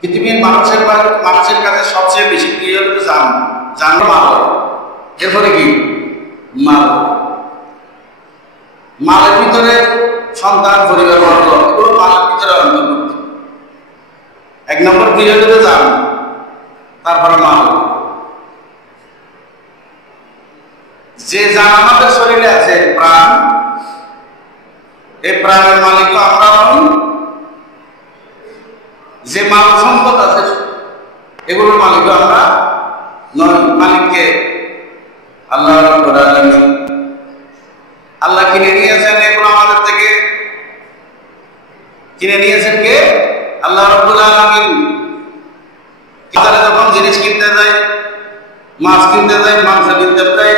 পৃথিবীর মানুষের কাছে সবচেয়ে বেশি প্রিয় হলো জান মাল। এরপরে কি মাল, মালের ভিতরে সন্তান পরিবার বর্গ এগুলো মালের ভিতরে অন্তর্ভুক্ত। এক নম্বর প্রিয় হলো জান, তারপরে মাল। যে জান আমাদের শরীরে আছে প্রাণ, এই প্রাণের মালিক আমরা নই। যে মাল সম্পদ আছে এগুলোর মালিক আমরা নয়। মালিককে আল্লাহ রাব্বুল আলামিন। আল্লাহ কিনে নিয়েছেন এগুলো আমাদের থেকে। কিনে নিয়েছেন কে? আল্লাহ রাব্বুল আলামিন। বাজারে যখন জিনিস কিনতে যায়, মাছ কিনতে যায়, মাংস কিনতে যায়,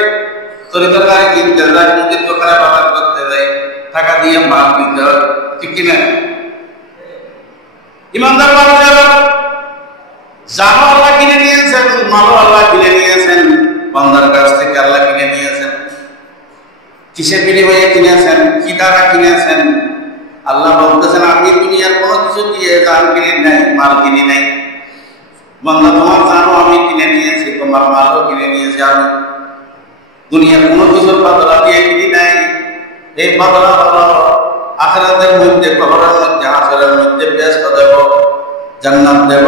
তরিতরকারি কিনতে যায়, মুদির দোকানে বাজার করতে যায়, টাকা দিয়ে মাল কিনতে হয়, ঠিক কিনা? ইমানদার মানুষ জানো আল্লাহ কিনে নিয়েছেন, মালও আল্লাহ কিনে নিয়েছেন, বান্দার কাছ থেকে আল্লাহ কিনে নিয়েছেন। কিসের বিনিময়ে কিনেছেন? কি দ্বারা কিনেছেন? আল্লাহ বলতেছেন আমি দুনিয়ার কোনো কিছু দিয়ে জান কিনে নাই, মাল কিনে নাই। বান্দা তোমার জানো আমি কিনে নিয়েছি, তোমার মালও কিনে নিয়েছি আমি। দুনিয়ার কোনো কিছুর বদলা দিয়ে কিনি নাই। এই বদলা হলো আখিরাতের মধ্যে, কবরের মধ্যে, হাসরের মধ্যে বেহেশত দেব, জান্নাত দেব।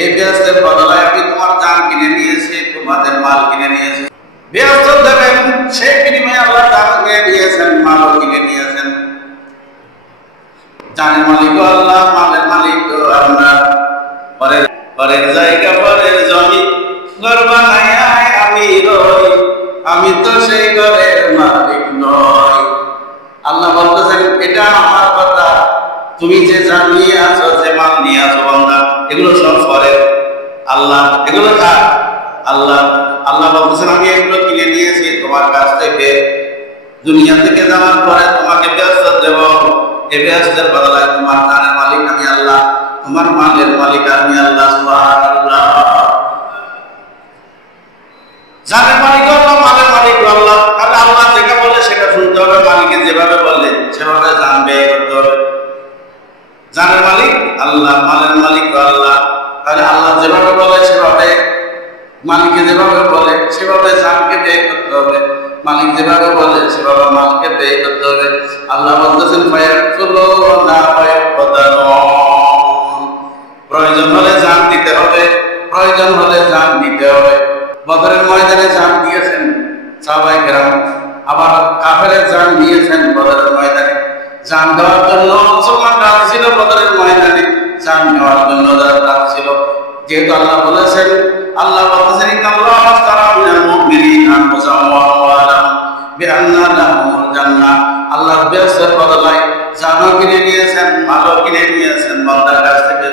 এই বেহেশতের বদলায় আমি তোমার জান কিনে নিয়েছি, তোমাদের মাল কিনে নিয়েছি। বেহেশত দেবেন, সেই বিনিময়ে আল্লাহ জান কিনে নিয়েছেন, মালও কিনে নিয়েছেন। জানের মালিক আল্লাহ, মালের মালিক আল্লাহ। পরের জায়গা পরের জমি, ঘর বানায় আমি রই, আমি তো সেই ঘরের মালিক নই। আল্লাহ বলতেছেন এটা আমার কথা। তুমি যে জান নিয়ে আছো, যে মাল নিয়ে আছো বান্দা, এগুলো সব পরের। আল্লাহ এগুলো কার? আল্লাহ। আল্লাহ বলতেছেন আমি এগুলো কিনে নিয়েছি তোমার কাছ থেকে। দুনিয়া থেকে যাওয়ার পরে তোমাকে বেহেশত দেব। এই বেহেশতের বদলায় তোমার জানের মালিক আমি আল্লাহ, তোমার মালের মালিক আমি আল্লাহ। সুবহানাল্লাহ। জানের মালিক আল্লাহ, মালের মালিক আল্লাহ। তাহলে আল্লাহ যেটা বলে সেটা শুনতে হবে, মালিকের যেভাবে বলে সেভাবে জানবে করতে হবে। জানের মালিক আল্লাহ, মালের মালিক আল্লাহ। তাহলে আল্লাহ যেভাবে বলে সেভাবে, মালিকে যেভাবে বলে সেভাবে জানকে ব্যয় করতে হবে, মালিক যেভাবে বলে সেভাবে মালকে ব্যয় করতে হবে। আল্লাহ বলতেছেন প্রয়োজন হলে জান দিতে হবে, প্রয়োজন হলে জান দিতে হবে। বদরের ময়দানে জান দিয়েছেন সাহাবায়ে কেরাম, আবার কাফেরের জান দিয়েছেন বদরের ময়দানে। জান দেওয়ার জন্য মুসলমানরা ছিল বদরের ময়দানে, জান নেওয়ার জন্য যারা ছিল। যেহেতু আল্লাহ বলেছেন, আল্লাহ বলতেছেন ইন্নাল্লাহ আশতারা মিনাল মুমিনিনা আনফুসাহুম ওয়া আমওয়ালাহুম বিআন্না লাহুমুল জান্নাহ। আল্লাহ বেহেশতের বদলায় জানও কিনে নিয়েছেন, মালও কিনে নিয়েছেন বান্দার কাছ থেকে।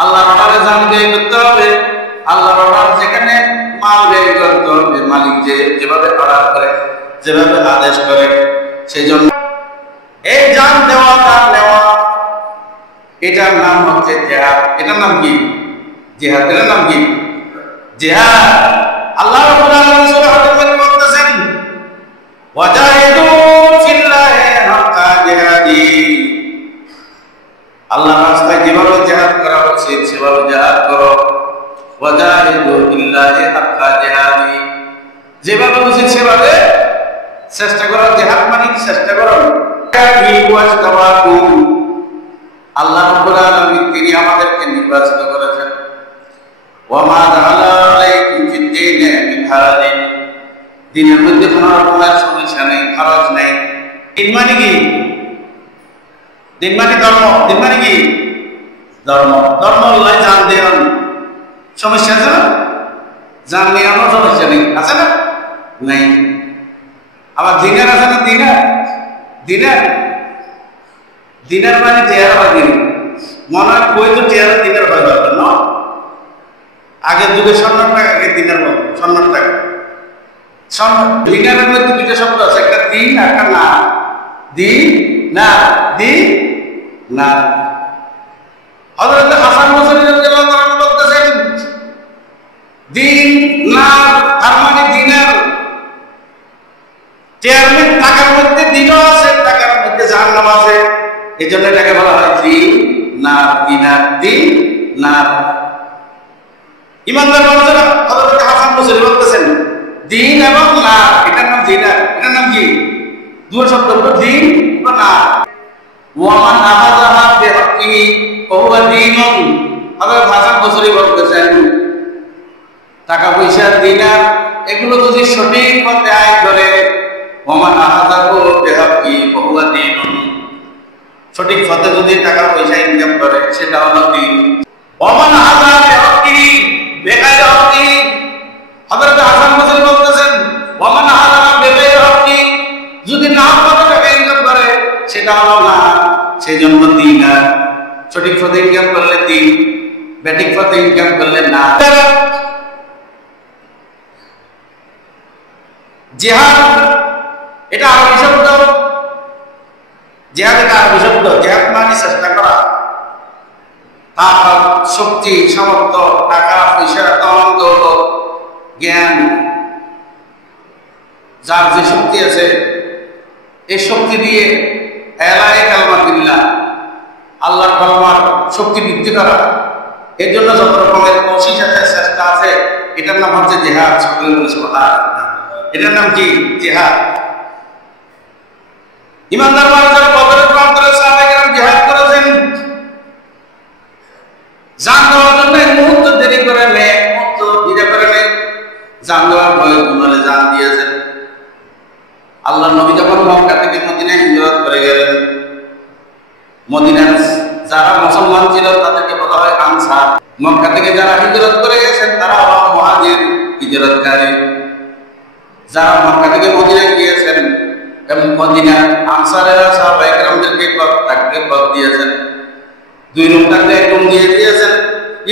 আল্লাহর অর্ডারে জান ব্যয় করতে হবে, আল্লাহর অর্ডার যেখানে মাল ব্যয় করতে হবে। মালিক যেভাবে অর্ডার করে, যেভাবে আদেশ করে, সেই জন্য এই জান দেওয়া, জান নেওয়া, এটার নাম হচ্ছে জিহাদ। এটার নাম কি? জিহাদ। এটার নাম কি? জিহাদ। আল্লাহ রাব্বুল আলামিন সূরা আল-ফাতহে বলতেছেন ওয়াজাহিদু ফিল্লাহি হাক্কা জিহাদি। আল্লাহর রাস্তায় যেভাবে জিহাদ করা উচিত সেভাবে জিহাদ করো। ওয়াজাহিদু ফিল্লাহি হাক্কা জিহাদি, যেভাবে উচিত সেভাবে চেষ্টা করো। জিহাদ মানে চেষ্টা করো। আল্লাহ রাব্বুল আলামিন তিনি আমাদেরকে নির্বাচিত করেছেন। ওয়ামা জাআলা আলাইকুম ফিদ-দীনি মিন হারাজিন, দ্বীনের মধ্যে কোনো রকমের সমস্যা নেই, খরচ নেই। দিন মানে কি? দিন মানে ধর্ম। দিন মানে কি? ধর্ম। ধর্ম আল্লাহ জান দেন, সমস্যা আছে না? জান নেওয়ার সমস্যা নেই, আছে না? নাই। আবার দিনের আছে না? দিনের দিনের দিনের মানে টেয়ার বা দিন, মনে হয় কই তো টেয়ার দিনের হয় দরকার না। আগের যুগে স্বর্ণের টাকা, আগে দিনের মতো স্বর্ণের টাকা। স্বর্ণ দিনের মধ্যে দুইটা শব্দ আছে, একটা দিন আর একটা না। দিন না, দিন না। হযরত হাসান বসরি রাদিয়াল্লাহু তাআলা বলতেছেন দিন না তার মানে দিনের। চেয়ারম্যান টাকার মধ্যে দিনও আছে, টাকার মধ্যে জাহান্নাম আছে, এই জন্য এটাকে বলা হয় দিন না, দিনার। দিন না। ইমানদার মানুষেরা হযরত হাসান বসরি বলতেছেন দিন এবং না, এটার নাম দিন, এটার নাম কি? দুটো শব্দ, দিন ও না। ওয়ামান আহাযাহা বিহাক্কিহি ফাহুয়া দীনুন। হযরত হাসান বসরি বলতেছেন টাকা পয়সা দিনার এগুলো যদি সঠিক পথে আয় করে, ওয়ামান আহাযাহু বিহাক্কিহি ফাহুয়া দীনুন, সঠিক পথে যদি টাকা পয়সা ইনকাম করে সেটা হলো দিন। ওয়ামান আহাযা বিহাক্কিহি বেগাইরি হাক্কিহি, হযরত হাসান বসরি বলতেছেন ওয়ামান আহাযা বিগাইরি হাক্কিহি, যদি না পথে টাকা ইনকাম করে সেটা হলো না, সেজন্য দিন। আর সঠিক পথে ইনকাম করলে দিন, বেঠিক পথে ইনকাম করলে না। জিহাদ এটা আরবি শব্দ, জিহাদ এটা আরবি শব্দ। জিহাদ মানে চেষ্টা করা, তার শক্তি সামর্থ্য, টাকা পয়সা, ধন দৌলত, জ্ঞান, যার যে শক্তি আছে এই শক্তি দিয়ে এলায়ে কালমাতিল্লাহ, আল্লাহর কালমার শক্তি বৃদ্ধি করা। এর জন্য যত রকমের কোশিশ আছে, চেষ্টা আছে, এটার নাম হচ্ছে জিহাদ। সকলে বলে সুবহানাল্লাহ। এটার নাম কি? জিহাদ। ইমানদার মানুষেরা বদরের প্রান্তরে সাহাবায়ে কেরাম জিহাদ করেছেন। জান দেওয়ার জন্য এক মুহূর্ত দেরি করে নেই, এক মুহূর্ত ধীরে করে নেই, জান দেওয়ার ভয়ে দুনারে জান দিয়েছেন। আল্লাহ নবী যখন মক্কা থেকে মদিনায় হিজরত করে গেলেন, মদিনার যারা মুসলমান ছিল তাদেরকে বলা হয় আনসার। মক্কা থেকে যারা হিজরত করে গেছেন তারা হলো মুহাজির, হিজরতকারী। যারা মক্কা থেকে মদিনায় গিয়েছেন এবং মদিনার আনসারেরা সাহাবায়ে কেরামদেরকে পথ দিয়েছেন। 2 রুম থাকলে 1 রুম দিয়ে দিয়েছেন,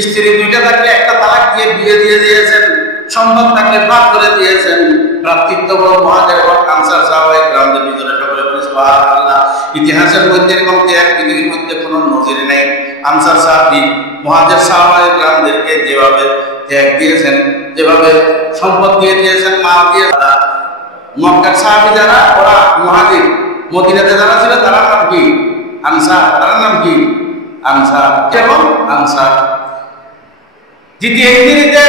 স্ত্রী 2টা থাকলে একটা তালাক দিয়ে বিয়ে দিয়ে দিয়েছেন, সম্পদ থাকলে ভাগ করে দিয়েছেন। ভ্রাতৃত্ব বড় মুহাজির এবং আনসার সাহাবায়ে কেরামদের ভিতরে সকলে বলে সুবহানাল্লাহ। ইতিহাসের মধ্যে এরকম ত্যাগ পৃথিবীর মধ্যে কোনো নজির নেই। আনসার সাহাবী মুহাজির সাহাবায়ে কেরামদেরকে যেভাবে ত্যাগ দিয়েছেন, যেভাবে সম্পদ দিয়ে দিয়েছেন, মাল দিয়ে। মক্কার সাহাবী যারা ওরা মুহাজির, মদিনাতে যারা ছিল তারা নাম কি? আনসার। তার নাম কি? আনসার এবং আনসার। দ্বিতীয় হিজরিতে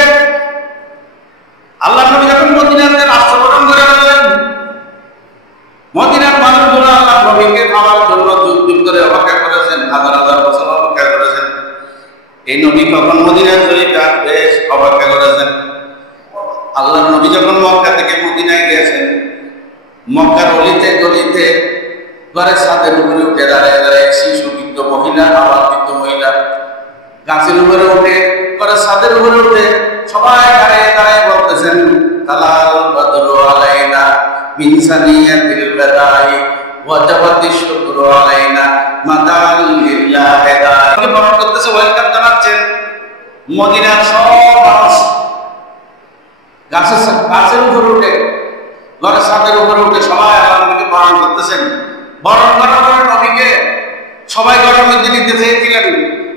আল্লাহ নবী যখন মদিনাতে রাষ্ট্র গঠন করে গেলেন, মদিনার মানুষগুলো আল্লাহ নবীকে খাওয়ার জন্য যুগ যুগ ধরে অপেক্ষা করেছেন, হাজার হাজার বছর অপেক্ষা করেছেন। এই নবী কখন মদিনায় শরীফে আসবে অপেক্ষা করেছেন। আল্লাহ নবী যখন মক্কা থেকে মদিনায় গেছেন, মক্কার অলিতে গলিতে ঘরের ছাদের উপরে উঠে দাঁড়ায় দাঁড়ায় শিশু, বৃদ্ধ মহিলা, আবার বৃদ্ধ মহিলা গাছের উপরে উঠে, ঘরের ছাদের উপরে উঠে সবাই দাঁড়ায় দাঁড়ায় বলতেছেন তালাল বদরু আলাইনা মিন সানিয়াতিল বাদাই ওয়াজাবাতিশ শুকরু আলাইনা মাদাল লিল্লাহি দাই। বরণ করতেছে, ওয়েলকাম জানাচ্ছেন। মদিনার সব মানুষ গাছের উপরে উঠে, ঘরের ছাদের উপরে উঠে সবাই আল্লাহ নবীকে বরণ করতেছেন। বরণ করার পরে নবীকে সবাই ঘরের মধ্যে নিতে চেয়েছিলেন।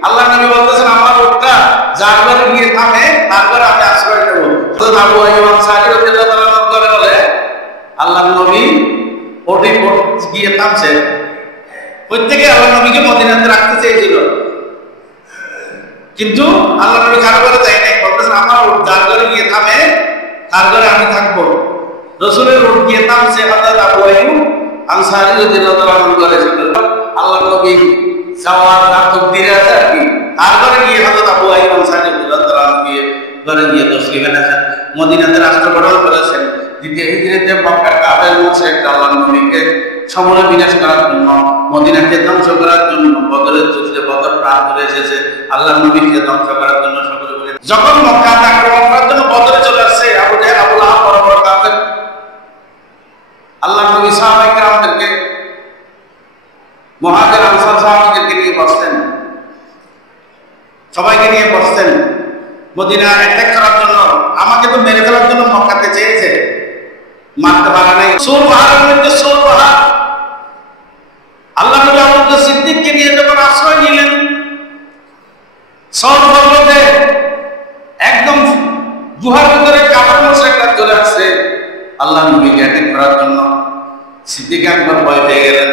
আল্লাহ নবী বলতেছেন আমার উটটা যার ঘরে গিয়ে থামে তার ঘরে আমি আশ্রয় নেব। হযরত আবু আইয়ুব আনসারী রাদিয়াল্লাহু তাআলা করে বলে আল্লাহ নবী ওঠে গিয়ে থামছে। প্রত্যেকে আল্লাহ নবীকে মদিনাতে রাখতে চেয়েছিল, কিন্তু আল্লাহ নবী কারো ঘরে যায় নাই। বলতেছেন আমার উট যার ঘরে গিয়ে থামে তার ঘরে আমি থাকবো। রাসূলের উট গিয়ে থামছে, হযরত আবু আইয়ুব আনসারী রাদিয়াল্লাহু তাআলা করেছিল। আল্লাহ নবী যাওয়ার তাকদীরে আছে আর কি, তার ঘরে গিয়ে হযরত আবু আইয়ুব আনসারী রাদিয়াল্লাহু তাআলা ঘরে গিয়ে তশরিফ এনেছেন, মদিনাতে রাষ্ট্র গঠন করেছেন। দ্বিতীয় হিজরিতে মক্কার কাফের মুশরিক আল্লাহ নবীকে সমূলে বিনাশ করার জন্য, মদিনাকে ধ্বংস করার জন্য বদরের যুদ্ধে বদর প্রাণ করে এসেছে। আল্লাহ নবীকে ধ্বংস করার জন্য সকলে বলে যখন মক্কা আক্রমণ করার জন্য বদরে চলে আসছে আবু জাহেল, আবু লাহাব, বড় বড় কাফের, আল্লাহ নবী সাহাবায়ে কেরামদেরকে, মুহাজির আনসার সাহাবীদেরকে নিয়ে বসতেন, সবাইকে নিয়ে বসতেন মদিনা অ্যাটাক করার জন্য। আমাকে তো মেরে ফেলার জন্য মক্কাতে চেয়েছে, মারতে পারে নাই। সূর পাহাড়ের মধ্যে সূর পাহাড়, আল্লাহ নবী আবু বকর সিদ্দিককে নিয়ে যখন আশ্রয় নিলেন, সূর পর্বতে একদম গুহার ভিতরে কাফের মুশরিকরা চলে আসছে আল্লাহ নবীকে অ্যাটাক করার জন্য। সিদ্দিক একবার ভয় পেয়ে গেলেন।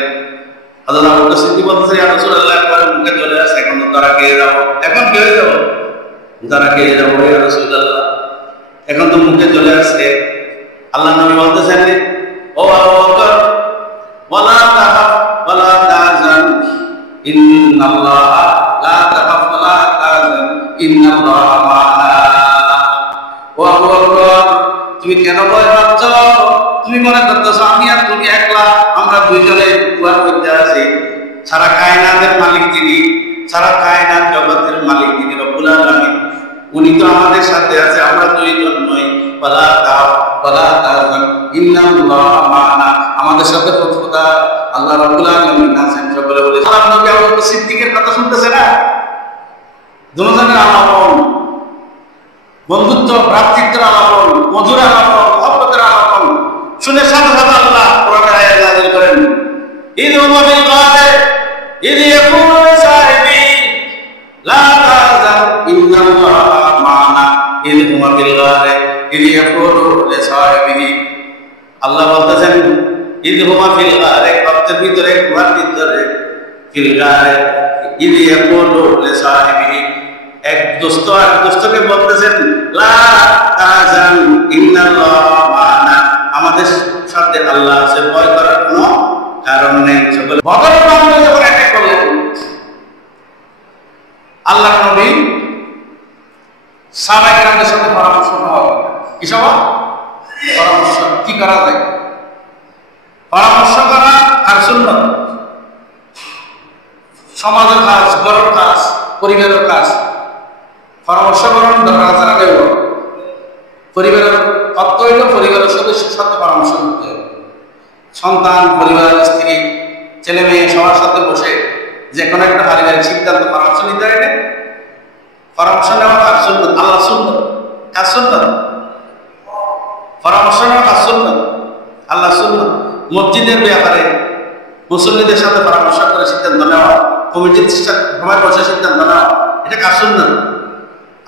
হযরত আবু বকর সিদ্দিক বলতেছে ইয়া রাসূলুল্লাহ, একবার মুখে চলে আসে, এখন তো তারা খেয়ে যাবো, এখন কি হয়ে যাবো? যারা খেয়ে যাবো ইয়া রাসূলুল্লাহ। এখন তো মুখে চলে আসছে, আল্লাহ নবী বলতেছেন, ও আবু বকর, ওয়ালা তাহাফ ওয়ালা তাহজান ইন্নাল্লাহা লা তাহাফ ওয়ালা তাহজান ইন্নাল্লাহা মা'ানা। ও আবু বকর, তুমি কেন ভয় পাচ্ছ? তুমি মনে করতেছো আমি আর তুমি একলা, আমরা দুইজনে কুয়ার মধ্যে আছি। সারা কায়নাতের মালিক যিনি, সারা কায়নাত জগতের মালিক যিনি রব্বুল আলামিন, উনি তো আমাদের সাথে আছে, আমরা দুইজন নই। ওয়ালা তাহাফ ওয়ালা তাহজান ইন্নাল্লাহা মা'ানা, আমাদের সাথে খোদা আল্লাহ রাব্বুল আলামিন আছেন। সকলে বলে সালাম। নবী আবু বকর সিদ্দিকের কথা শুনতেছে না? দুজনের আলাপন, বন্ধুত্ব, ভ্রাতৃত্বের আলাপন, মধুর আলাপন, মহব্বতের আলাপন শুনে সাথে সাথে আল্লাহ কোরআনের আয়াত নাযিল করেন, ইয হুমা বিল গাদে ইয ইয়াকুলু লিসাহিবি লা তাহজান ইন্নাল্লাহা মা'ানা ইয হুমা বিল গাদে ইয ইয়াকুলু লিসাহিবি। আল্লাহ বলতেছেন ইয হুমা ফিল গাদে, কবরের ভিতরে, গুহার ভিতরে, ফিল গাদে ইয ইয়াকুলু লিসাহিবি, এক দোস্ত আর দোস্তকে বলতেছেন লা তাহজান ইন্নাল্লাহা মা'ানা, আমাদের সাথে আল্লাহ আছে, ভয় করার কোনো কারণ নেই। সকলে বদর প্রান্তরে যখন অ্যাটাক করলেন, আল্লাহ নবী সাহাবায়ে কেরামদের সাথে পরামর্শ নেওয়া, কি সব পরামর্শ, কি করা যায়, পরামর্শ করা আর সুন্নাত, সমাজের কাজ, ঘরের কাজ, পরিবারের কাজ, পরামর্শ করেন দরকার ছাড়া কেউ। পরিবারের কর্তব্য হইল পরিবারের সদস্যের সাথে পরামর্শ করতে হবে। সন্তান, পরিবার, স্ত্রী, ছেলে মেয়ে সবার সাথে বসে যে কোনো একটা পারিবারিক সিদ্ধান্ত পরামর্শ নিতে হয়। পরামর্শ নেওয়া কাজ সুন্নাত, আল্লাহ সুন্নাত, কাজ সুন্নাত। পরামর্শ নেওয়া কাজ সুন্নাত, আল্লাহ সুন্নাত। মসজিদের ব্যাপারে মুসল্লিদের সাথে পরামর্শ করে সিদ্ধান্ত নেওয়া, কমিটির সবাই বসে সিদ্ধান্ত নেওয়া, এটা কাজ সুন্নাত,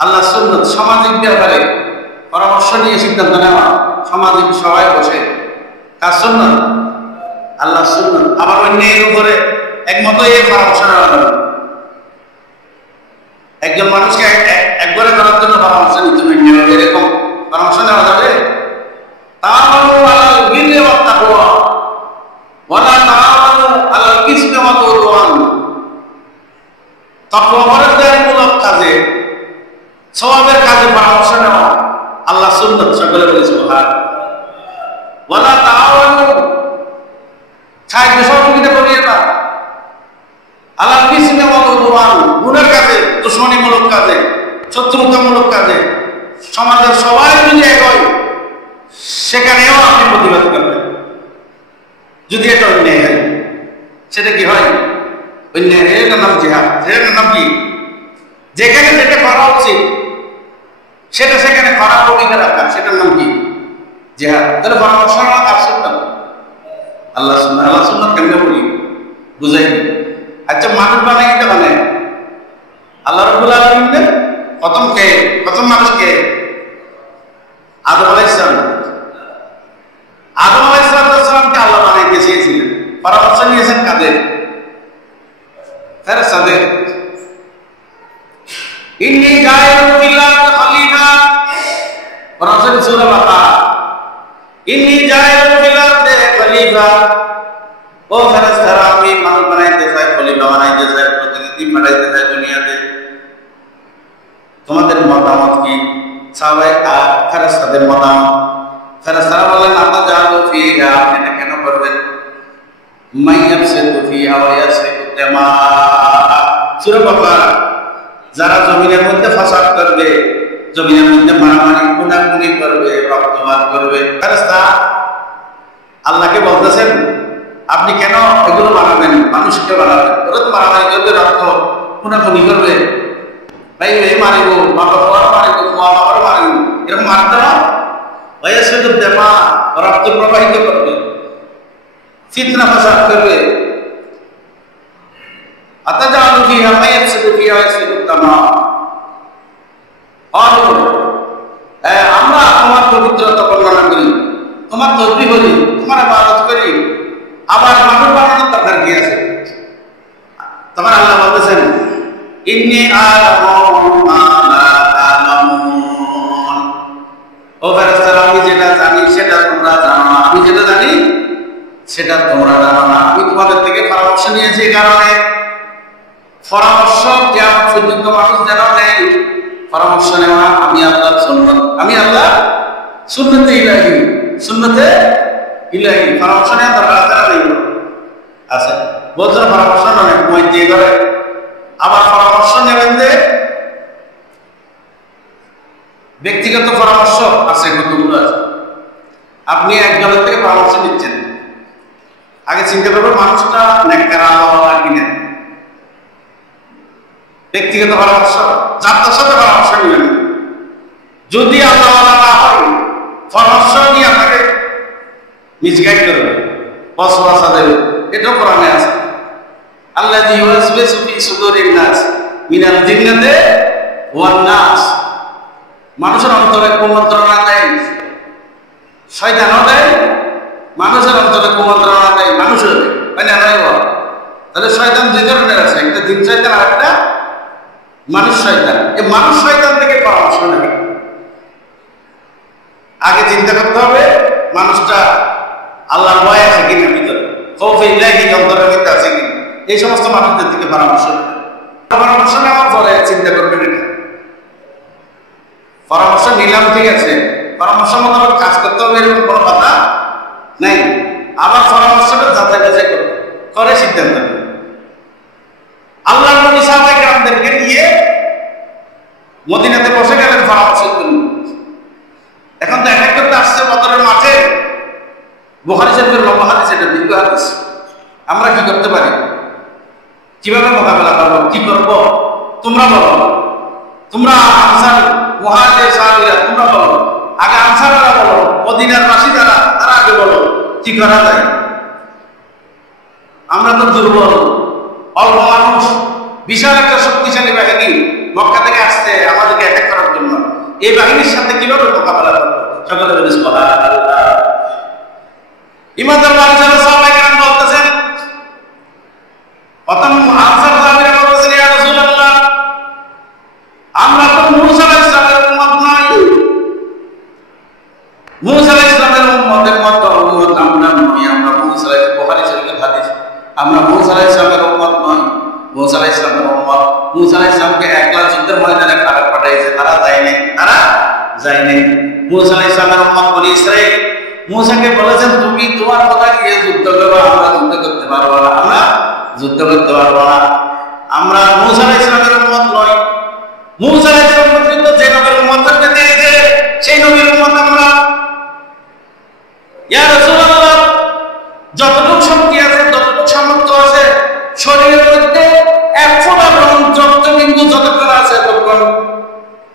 আল্লাহ সুন্নাত। সামাজিক ব্যাপারে পরামর্শ নিয়ে সিদ্ধান্ত নেওয়া, সামাজিক সবাই বসে, কাজ সুন্নাত, আল্লাহ সুন্নাত। আবার অন্যের উপরে একমত এই পরামর্শ নেওয়া যাবে। একজন মানুষকে একবারে করার জন্য পরামর্শ নিতে হবে, এরকম পরামর্শ নেওয়া যাবে? তাআওয়ানু আলাল বিররি ওয়াত তাকওয়া ওয়ালা তাআওয়ানু আলাল ইসমি ওয়াল উদওয়ান। তাকওয়া পরহেজগারিমূলক কাজে, সওয়াবের কাজে পরামর্শ নেওয়া আল্লাহ সুন্নাত। সকলে বলে সুবহান। ওয়ালা তাআওয়ানু, সাহায্য সহযোগিতা করিয়ে না, আলাল ইসমি ওয়াল উদওয়ান, গুনাহের কাজে, দুশমনীমূলক কাজে, শত্রুতামূলক কাজে। সমাজের সবাই যদি এক হয় সেখানেও আপনি প্রতিবাদ করবেন। যদি এটা অন্যায় হয়, সেটা কি হয়? অন্যায়, এটার নাম জিহাদ। এটার নাম কি? যেখানে যেটা করা উচিত সেটা সেখানে করার ভূমিকা রাখা, সেটার নাম কি? জিহাদ। তাহলে পরামর্শ নেওয়া কার সুন্নাত? আল্লাহ সুন্নাত। আল্লাহ সুন্নাত কেমনে বলি বুঝাই। আচ্ছা, মানুষ বানাই কিটা বানায়? আল্লাহ রাব্বুল আলামিন প্রথম মানুষকে আদম আলাইহিস সালাম। আদম আলাইহিস সালামকে আল্লাহ বানাইতে চেয়েছিলেন, পরামর্শ নিয়েছেন কাদের? ফেরেশতাদের। ইন্নী জাইলুন ফিল আরদি খলিফা, পরামর্শ সূরা বাকারা। ইন্নী জাইলুন ফিল আরদি খলিফা, ও ফেরেশতারা, আমি মানুষ বানাইতে চাই, খলিফা বানাইতে চাই, প্রতিনিধি পাঠাইতে চাই দুনিয়াতে। তোমাদের মতামত কি? সাহাবায়ে ফেরেশতাদের মতামত। ফেরেশতারা বললেন, আল্লাহ জাআলু ফিহা, আপনি এটা কেন করবেন? মাইয়াফসিদু ফিহা ওয়া ইয়াসফিকু দিমা, সূরা বাকারা। যারা জমিনের মধ্যে ফাসাদ করবে, জমিনের মধ্যে মারামারি, খুনাখুনি করবে, রক্তপাত করবে, ফেরেশতা আল্লাহকে বলতেছেন, আপনি কেন এগুলো বানাবেন? মানুষকে বানাবেন, ওরা তো মারামারি করবে, রক্ত খুনাখুনি করবে, ভাই এই মারিব, বাবা বাবার মারিব, মা বাবার মারিব, এরকম মারতে না। ওয়ায়াসফিকু দিমা, রক্ত প্রবাহিত করবে, ফিতনা ফাসাদ করবে। আতাজালু ফিহা মাইয়াফসিদু ফিহা ওয়া ইয়াসফিকু দিমা। আমরা তোমার পবিত্রতা বর্ণনা করি, তোমার তাসবিহ করি, তোমার ইবাদত করি, আবার মানুষ বানানোর দরকার কি আছে? তখন আল্লাহ বলতেছেন, ইন্নী আ'লামু মা লা পরামর্শ নেওয়া আমি আল্লাহর সুন্নাত, আমি আল্লাহ সুন্নতে ইলাহি, সুন্নতে ইলাহি পরামর্শ নেওয়া দরকার আছে না? আছে। বলছেন পরামর্শ নয় মই দিয়ে করে, আবার পরামর্শ নেবেন যে ব্যক্তিগত পরামর্শ আছে, কতগুলো আছে। আপনি একজনের থেকে পরামর্শ নিচ্ছেন, আগে চিন্তা করবেন মানুষটা নেককার আল্লাহওয়ালা কিনা। ব্যক্তিগত পরামর্শ যার সাথে পরামর্শ নিবেন, যদি আল্লাহওয়ালা না হয় পরামর্শ নিয়ে আপনাকে মিসগাইড করবে, ওয়াসওয়াসা দেবে। এটাও কোরআনে আছে, আল্লাযী ইউওয়াসওয়িসু ফী সুদুরিন নাস মিনাল জিন্নাতি ওয়ান নাস। মানুষের অন্তরে কুমন্ত্রণা দেয়, শয়তানও দেয়, মানুষের অন্তরে কুমন্ত্রণা দেয়, মানুষও দেয়, তাই না? তাহলে শয়তান দুই ধরনের আছে, একটা জিন শয়তান আর একটা মানুষ শয়তান। এই মানুষ শয়তান থেকে পরামর্শ নেবে, আগে চিন্তা করতে হবে মানুষটা আল্লাহর ভয় আছে কিনা, ভিতরে খৌফে ইলাহি অন্তরের ভিতরে আছে কিনা। এই সমস্ত মানুষদের থেকে পরামর্শ নেবেন। পরামর্শ নেওয়ার পরে চিন্তা করবেন এটা পরামর্শ নিলাম, ঠিক আছে, পরামর্শ মোতাবেক কাজ করতে হবে এরকম কোনো কথা নাই। আবার পরামর্শটা যাচাই বাছাই করে সিদ্ধান্ত নেবেন। আল্লাহর নবী সাহাবায়ে কেরামদেরকে নিয়ে মদিনাতে বসে গেলেন পরামর্শের জন্য। এখন তো এক করতে আসছে বদরের মাঠে, বুখারী শরীফের লম্বা হাদিস, এটা দীর্ঘ হাদিস। আমরা কি করতে পারি, কিভাবে মোকাবেলা করবো, কি করবো? তোমরা বলো, তোমরা আনসার মুহাজির সাহাবীরা তোমরা বলো, আগে আনসাররা বলো, মদিনার বাসী যারা তারা আগে বলো কি করা যায়। আমরা তো দুর্বল, অল্প মানুষ, বিশাল একটা শক্তিশালী বাহিনী মক্কা থেকে আসছে আমাদেরকে অ্যাটাক করার জন্য। এই বাহিনীর সাথে কিভাবে মোকাবেলা করবো? সকলে বলে সুবহানাল্লাহ। ইমানদার মানুষ সাহাবায়ে কেরাম বলতেছেন, প্রথম আনসার সাহাবীরা বলতেছেন, ইয়া রাসূলুল্লাহ, আমরা তো মূসা আলাইহিস সালামের উম্মত নই, মূসা আলাইহিস সালামের উম্মতের মতো উম্মত আমরা নই। আমরা মূসা আলাইহিস, বুখারী শরীফের হাদিস, আমরা মূসা আলাইহিস সালামের উম্মত নই। মূসা আলাইহিস সালামের উম্মত, মূসা আলাইহিস সালামকে একলা যুদ্ধের ময়দানে খারাপ পাঠাইছে, তারা যায় নাই, তারা যায় নাই। মূসা আলাইহিস সালামের উম্মত বনি ইসরাঈল মূসাকে বলেছেন, তুমি তোমার কথা গিয়ে যুদ্ধ করো, আমরা যুদ্ধ করতে পারবো না, আমরা যুদ্ধ করতে পারবো না। আমরা মূসা আলাইহিস সালামের উম্মত নই। মূসা আলাইহিস সালাম পর্যন্ত যে নবীর উম্মতকে দিয়েছে সেই নবীর উম্মত আমরা। ইয়া রাসূলুল্লাহ, যতটুকু শক্তি আছে, যতটুকু সামর্থ্য আছে শরীরের মধ্যে, এক ফোঁটা রক্ত বিন্দু যতক্ষণ আছে ততক্ষণ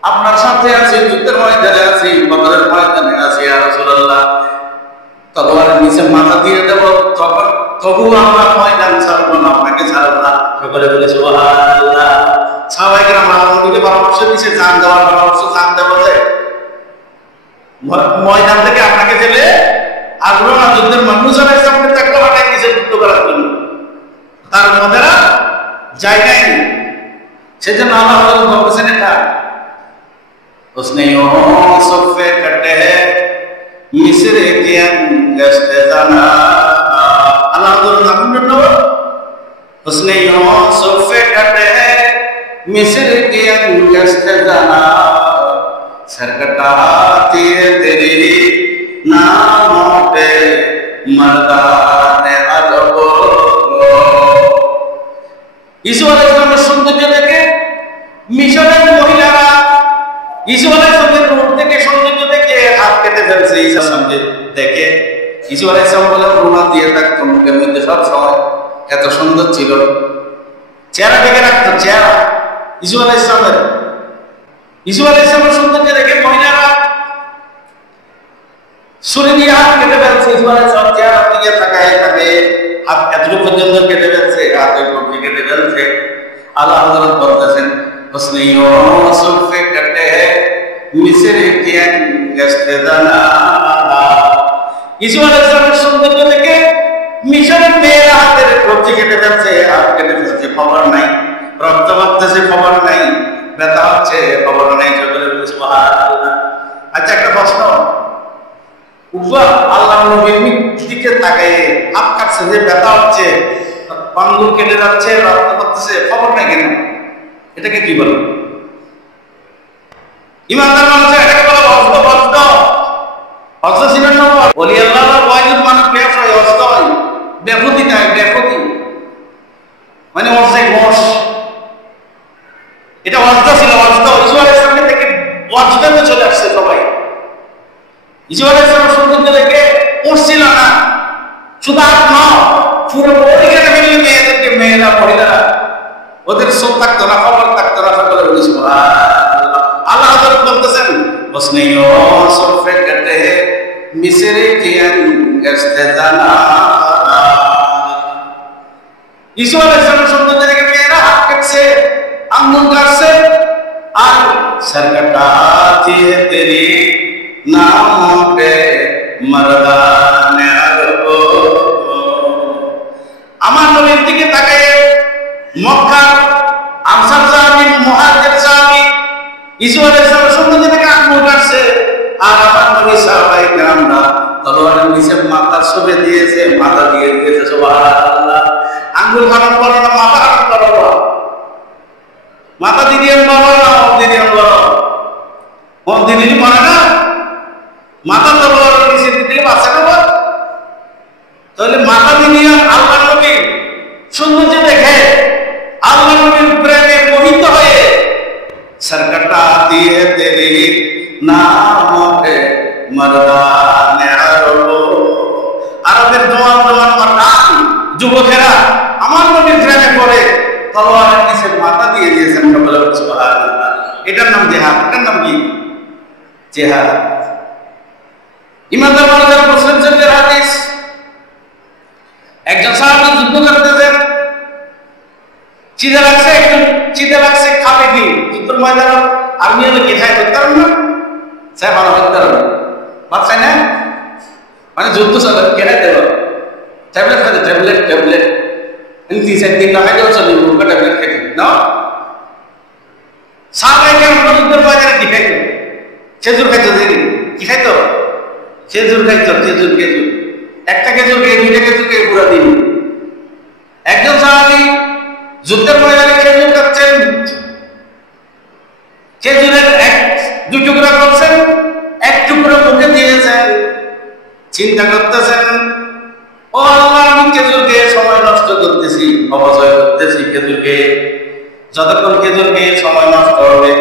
আপনার সাথে আছে, যুদ্ধের ময়দানে আছি, বদরের ময়দানে আছি। ইয়া রাসূলুল্লাহ, তলোয়ারের নিচে মাথা দিয়ে দেব, তখন তবু আমরা ময়দান ছাড়বো না, আপনাকে ছাড়বো না। সকলে বলে সুবহানাল্লাহ। সাহাবায়ে কেরাম নবীকে পরামর্শ দিয়েছে, জান দেওয়ার পরামর্শ, জান দেব যে ময়দান থেকে আপনাকে ফেলে আসবো না। যুদ্ধের মূসা আলাইহিস সালামকে তাকে পাঠাই দিয়েছে যুদ্ধ করার জন্য, তার মধ্যেরা জায়গায় নেই। সেজন্য আল্লাহ বলতেছেন, এটা उसने यूसुफ पे कटे मिस्र के अंगश्त जना। अल्लाह नाम उसने यूसुफ पे कटे मिस्र के अंगश्त जना, सरकटाती तेरी नामों पे मर्दाने अरब। यीशु अलैहिस সালামের সৌন্দর্য দেখে মিশরের মহিলারা ইসু আলাইহিস সালামের রূপ থেকে, সৌন্দর্য দেখে হাত কেটে ফেলছে। ঈসার সঙ্গে দেখে ইসু আলাইহিস সালাম বলে রুমাল দিয়ে থাকতো মুখের মধ্যে সব সময়, এত সুন্দর ছিল, চেহারা দেখে রাখতো চেহারা ইসু আলাইহিস সালামের। ইসু আলাইহিস সালামের সৌন্দর্য দেখে মহিলারা ছুরি দিয়ে হাত কেটে ফেলছে। ইসু আলাইহিস সালাম চেহারা দিকে তাকায় থাকে, হাত এতটুকু পর্যন্ত কেটে ফেলছে, হাতের টুকরি কেটে ফেলছে। আল্লাহ হযরত বলতেছেন, उसने यूसुफ पे कटे मिस्र के अंगश्त जना। ইসু আলাইহিস সালামের সৌন্দর্য দেখে মিশরের মেয়েরা হাতের কবজি কেটে ফেলছে, হাত কেটে ফেলছে, খবর নাই, রক্ত পড়তেছে খবর নাই, ব্যথা হচ্ছে খবর নাই। সকলে বলে সুবহানাল্লাহ। আচ্ছা, একটা প্রশ্ন, আল্লাহ নবীর দিকে তাকায় হাত কাটছে, যে ব্যথা হচ্ছে, আঙ্গুল কেটে যাচ্ছে, রক্ত পড়তেছে, খবর নাই কেন? এটাকে কি বলে? ইমানদার মানুষ এটাকে বলে অস্ত অস্ত অস্ত ছিলেন না বলি আল্লাহ বয়স মানুষ বেশ হয় অস্ত হয় বেফতি নাই বেফতি মানে অর্ধেক বস এটা অস্ত ছিল অস্ত ইসুয়ালের সামনে থেকে অস্তাতে চলে আসছে সবাই ইসুয়ালের সামনে সৌন্দর্য দেখে উঠছিল না শুধু আর ন পুরো ওইখানে মিলে মেয়েদেরকে মেয়েরা মহিলারা ওদের সব থাকতো না খবর থাকতো না সকলে বলেছিল আল্লাহ বলতেছেন उसने यूसुफ कहते हैं मिस्र की इस्तेजाना ईसुफ अलैहिस्सलाम সৌন্দর্য দেখে মেয়েরা হাত কাটছে আঙ্গুল কাটছে আর सर कटाती है तेरी नामों पे मर्दाने अरबो আমার নবীর দিকে তাকিয়ে মক্কার আনসার সাহাবী মুহাজির সাহাবী ईसुफ अलैहिस्सलाम সৌন্দর্য দেখে আঙ্গুল কাটছে আর আমার নবী সাহাবায়ে কেরামরা তলোয়ারের নিচে মাথা ছুঁয়ে দিয়েছে মাথা দিয়ে দিয়েছে সুবহানাল্লাহ আঙ্গুল কাটার পর না মাথা কাটার পর মাথা দিয়ে বলো না দিয়ে বলো কোন দিনই পড়ে না মাথা তলোয়ারের নিচে দিতে বাঁচা না তাহলে মাথা দিয়ে আল্লাহর নবী সৌন্দর্য দেখে আল্লাহর নবীর প্রেমে মোহিত হয়ে सर कटाती है तेरी नामों पे मर्दाने अरबो আরবের জওয়ান জওয়ান মারদান যুবকেরা আমার নবীর প্রেমে পড়ে তলোয়ারের নিচে মাথা দিয়ে দিয়েছেন বলে সুবহানাল্লাহ এটার নাম জিহাদ এটার নাম কি জিহাদ ইমানদার মানুষের মুসলিম শরীফের হাদিস একজন সাহাবী যুদ্ধ করতেছেন চিদা লাগছে একজন চিদা লাগছে খাবে কি যুদ্ধের ময়দানে আর্মি হলে কি খায় করতে পারেন না সাহেব ভালো করতে পারেন ভাত খায় না মানে যুদ্ধ চলে কেটে দেব ট্যাবলেট খাতে ট্যাবলেট তিন চার দিন না খাইলেও চলে মুখে ট্যাবলেট খেতে না সাহাবায়ে কেরাম যুদ্ধের ময়দানে কি খাইতো খেজুর খাইতো কি খাইতো খেজুর খাইতো খেজুর একটা খেজুর খেয়ে দুইটা খেজুর খেয়ে পুরো দিন একজন সাহাবী যুদ্ধের ময়দানে খেজুর খাচ্ছেন খেজুরের দুই টুকরা করছেন এক টুকরা মুখে দিয়েছেন চিন্তা করতেছেন ও আল্লাহ আমি খেজুর খেয়ে সময় নষ্ট করতেছি অপচয় করতেছি খেজুর খেয়ে যতক্ষণ খেজুর খেয়ে সময় নষ্ট হবে